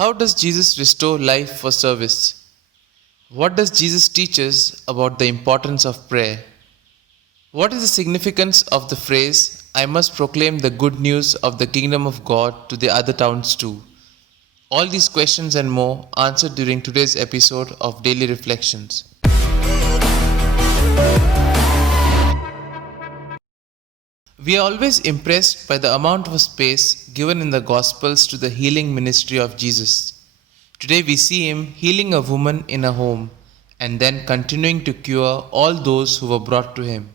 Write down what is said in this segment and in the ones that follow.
How does Jesus restore life for service? What does Jesus teach us about the importance of prayer? What is the significance of the phrase, I must proclaim the good news of the kingdom of God to the other towns too? All these questions and more answered during today's episode of Daily Reflections. We are always impressed by the amount of space given in the Gospels to the healing ministry of Jesus. Today we see him healing a woman in a home and then continuing to cure all those who were brought to him.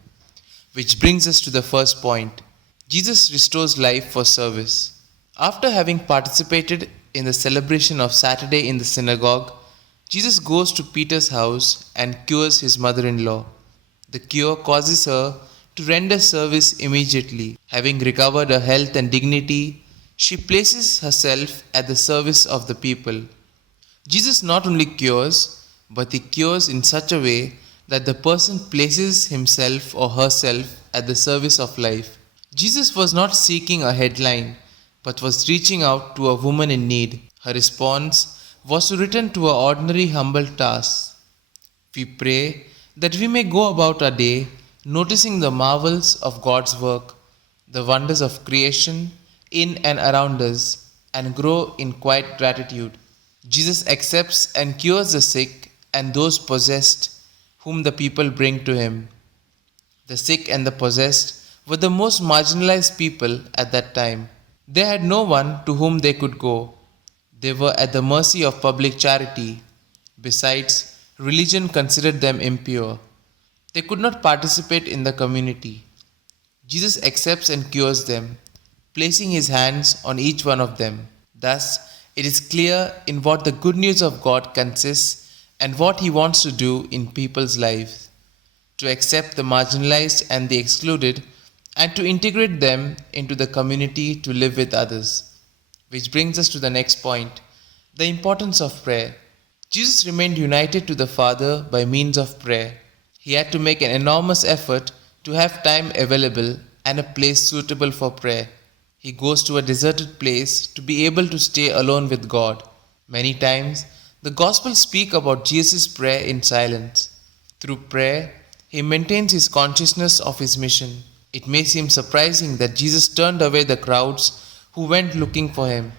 Which brings us to the first point. Jesus restores life for service. After having participated in the celebration of Saturday in the synagogue, Jesus goes to Peter's house and cures his mother-in-law. The cure causes her to render service immediately. Having recovered her health and dignity, she places herself at the service of the people. Jesus not only cures, but he cures in such a way that the person places himself or herself at the service of life. Jesus was not seeking a headline, but was reaching out to a woman in need. Her response was to return to her ordinary humble tasks. We pray that we may go about our day noticing the marvels of God's work, the wonders of creation in and around us, and grow in quiet gratitude. Jesus accepts and cures the sick and those possessed whom the people bring to him. The sick and the possessed were the most marginalized people at that time. They had no one to whom they could go. They were at the mercy of public charity. Besides, religion considered them impure. They could not participate in the community. Jesus accepts and cures them, placing his hands on each one of them. Thus, it is clear in what the good news of God consists and what he wants to do in people's lives: to accept the marginalized and the excluded, and to integrate them into the community to live with others. Which brings us to the next point, the importance of prayer. Jesus remained united to the Father by means of prayer. He had to make an enormous effort to have time available and a place suitable for prayer. He goes to a deserted place to be able to stay alone with God. Many times, the Gospels speak about Jesus' prayer in silence. Through prayer, he maintains his consciousness of his mission. It may seem surprising that Jesus turned away the crowds who went looking for him.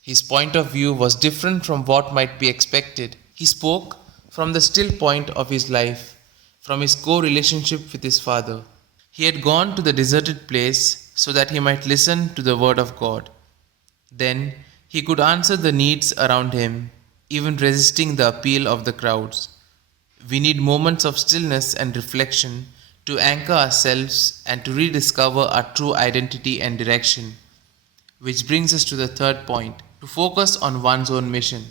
His point of view was different from what might be expected. He spoke from the still point of his life, from his co-relationship with his Father. He had gone to the deserted place so that he might listen to the word of God. Then he could answer the needs around him, even resisting the appeal of the crowds. We need moments of stillness and reflection to anchor ourselves and to rediscover our true identity and direction. Which brings us to the third point, to focus on one's own mission.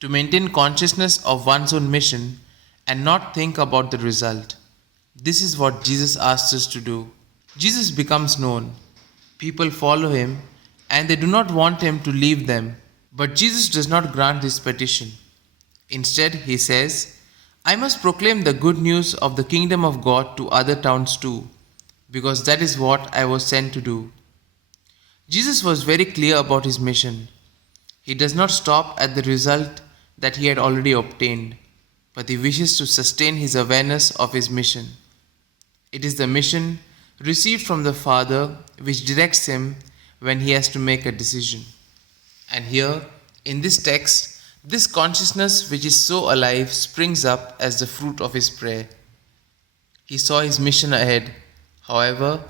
To maintain consciousness of one's own mission and not think about the result. This is what Jesus asks us to do. Jesus becomes known. People follow him and they do not want him to leave them. But Jesus does not grant this petition. Instead, he says, I must proclaim the good news of the kingdom of God to other towns too, because that is what I was sent to do. Jesus was very clear about his mission. He does not stop at the result that he had already obtained, but he wishes to sustain his awareness of his mission. It is the mission received from the Father which directs him when he has to make a decision. And here, in this text, this consciousness which is so alive springs up as the fruit of his prayer. He saw his mission ahead, however,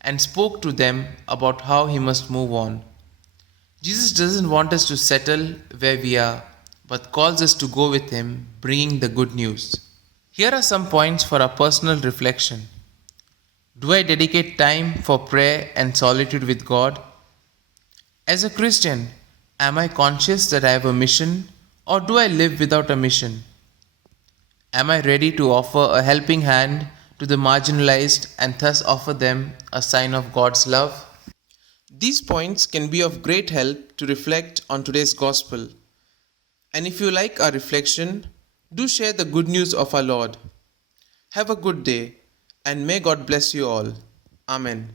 and spoke to them about how he must move on. Jesus doesn't want us to settle where we are, but calls us to go with him, bringing the good news. Here are some points for our personal reflection. Do I dedicate time for prayer and solitude with God? As a Christian, am I conscious that I have a mission, or do I live without a mission? Am I ready to offer a helping hand to the marginalized and thus offer them a sign of God's love? These points can be of great help to reflect on today's gospel. And if you like our reflection, do share the good news of our Lord. Have a good day, and may God bless you all. Amen.